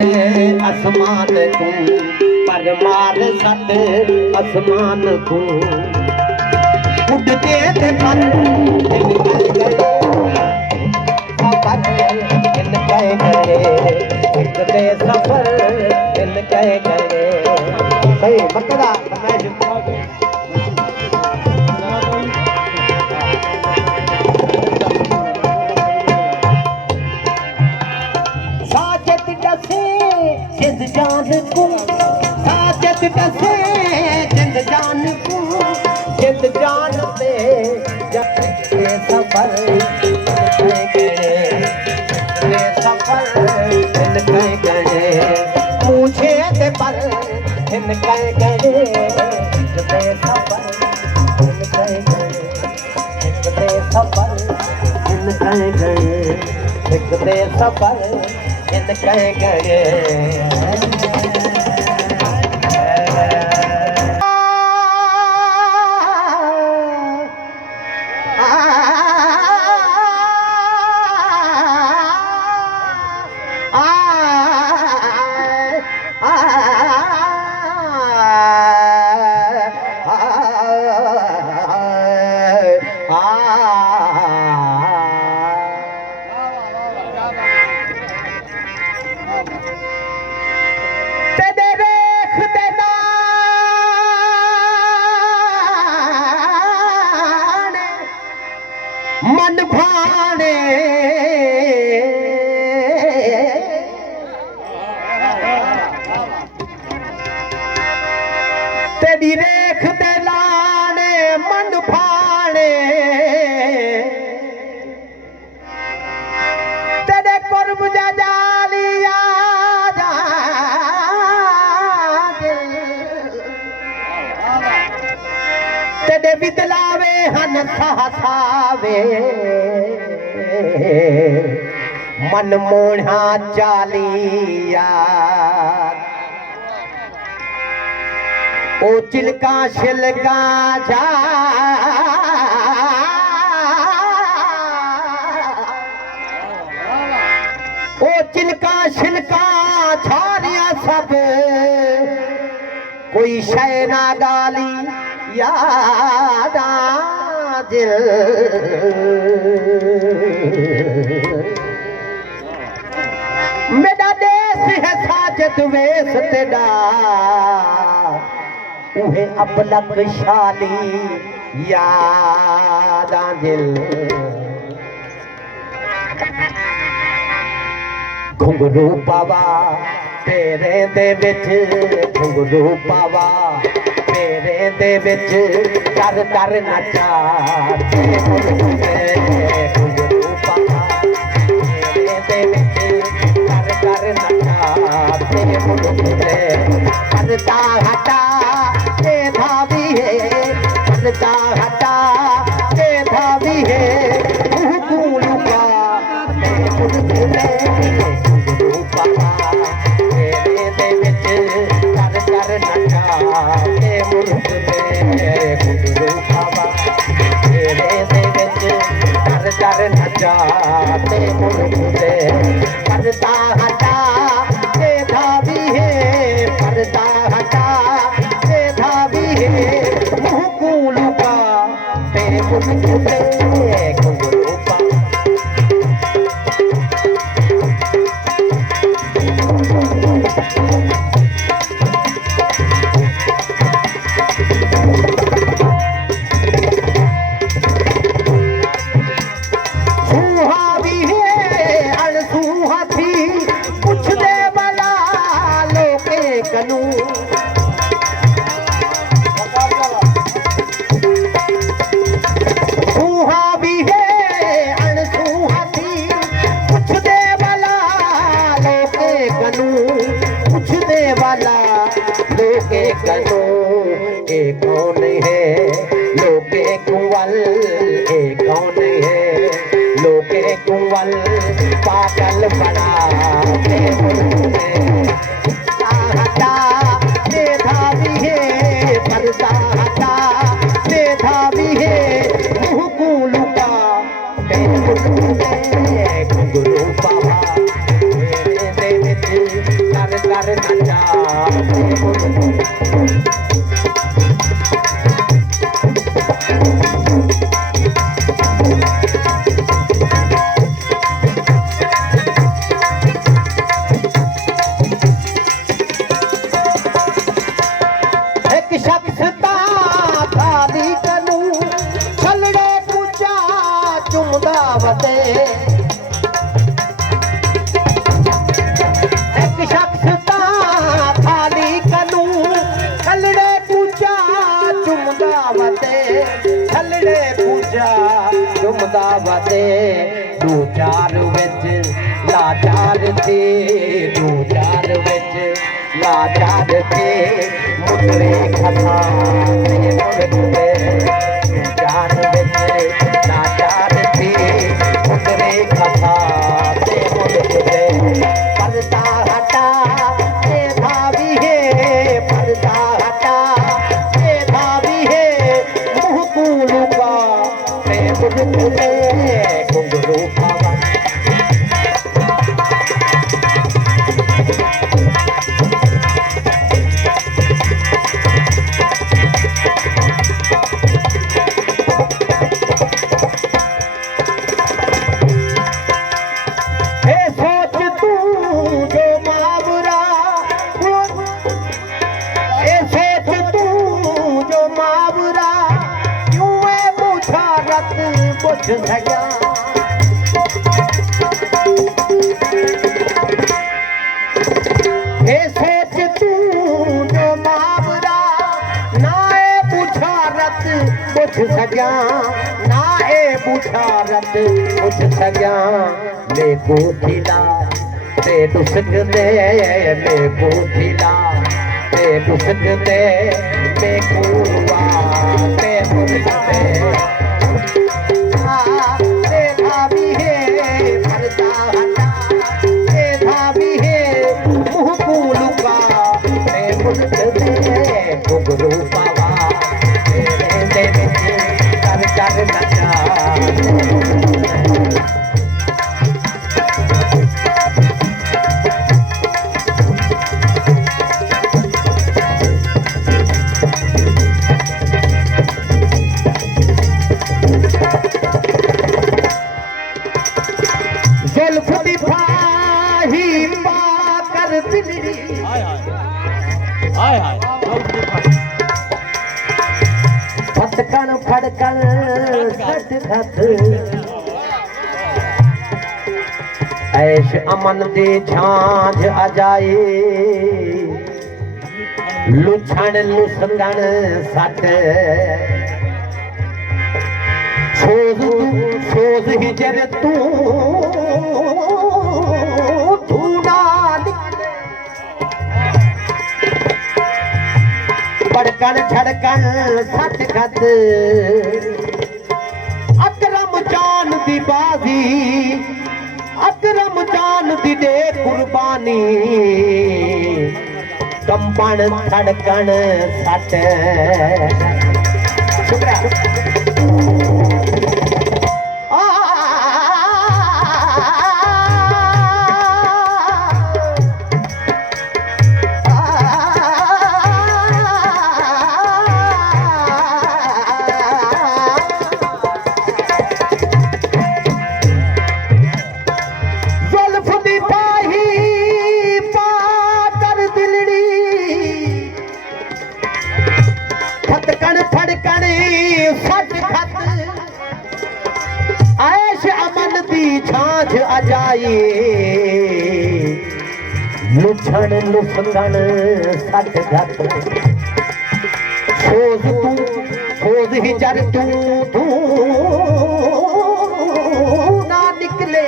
आसमान को पर मार सट आसमान को उड़ते थे पर इन कह गए उड़ते सफर इन कह गए सही बकरा जिंद जान को साजत दसे जिंद जान को जिंद जान से ये सफर इन कह गए मुझे दे पर इन कह गए सफर इन कह गए सफर इन कह गए सफर इन कह गए मन भाने तेरी रेख दे लाने मन भाने तेरे कुर्ब जा जालिया तेरे बिदलावे हन सहसावे मन मोढ़ा चालिया ओ चिलका शिलका जा ओ चिलका शिलका छारिया सब कोई शय ना गाली यादा दिल मेरा देश है साजत वेस तेरा उहे अपलक शाली यादा दिल घुंघरू पावा तेरे दे विच घुंघरू पावा तेरे दे विच कर कर नचा घुंघरू पावा तेरे दे विच कर कर नचा करता हटा के धावी है करता हटा के धावी है घुंघरू पावा तेरे दे विच कर कर नचा कर नचा ते मुर्दे पर्दा हटा के धावी है पर्दा हटा के धावी है मुँह को लुका ते मुर्दे घुंघरू पा कौन है लोके कुंवल कौन है लोके कुंवल पागल बना हटा से धावी है पर्दा हटा से धावी है मुँह को लुका घुंघरू पावा कर नचा एक शख्स ता थाली कनू छलड़े पूजा चुमदा वते एक शख्स ता थाली कनू छलड़े पूजा चुमदा वते छलड़े पूजा चुमदा वते दो चार विच लाचार थे दो चार विच लाचार थे मुद्रे खता मुद्रे चार विच लाचार थे मुद्रे खता मुद्रे पर्दा हटा ए भाभी है पर्दा हटा ए भाभी है मुँह को लुका मुद्रे घुंघरू खावा बुझ सया हे सोच तू जो मावरा ना ए बुझारत बुझ सया ना ए बुझारत बुझ सया ले कोठीला ते दुसक दे ले कोठीला ते दुसक दे ले कुरवा ते मुझ दे घुंघरू पावा तेरे विच कर कर नचा जुल्फ दी फाही पा कर दिलड़ी हाय हाय फटकन फड़कन सट धत ऐश अमन दे झांझ अजाए लुछण लुसंगण सट सोज हिजर तू धूना बड़कन झड़कन सट खत अकरम जान दी बाजी अकरम जान दी दे कुर्बानी कंपन धड़कन सट शुक्रिया झांझ अजाए लुछण लुसंगण सट घत सोज तू सोज हिजर तू तू ना निकले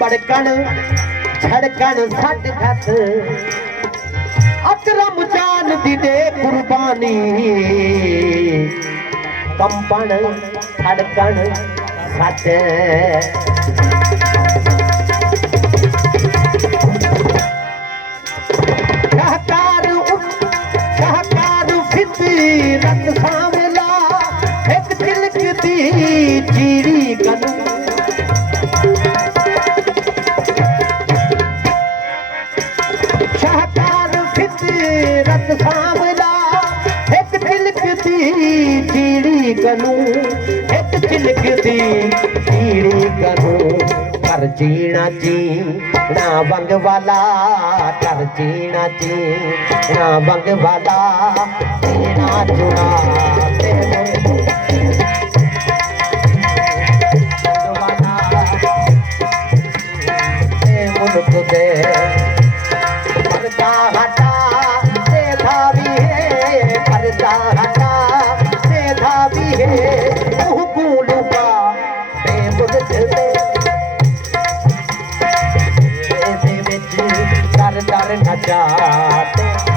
बड़कन छड़कन सट घत अकरम जान दी दे कुर्बानी कंपन धड़कन सट शाहकार फितरत सामला एक तिलक दी जीरी कनू कनू एक चिलकदी पीड़ी कनू कर जीना जीना वंग वाला कर जीना जीना वंग वाला जीना चुना ते मुल्क दे पर्दा हटा देखा भी है पर्दा हटा देखा भी है मुँह को लुका मुल्क दे दर दर नचाते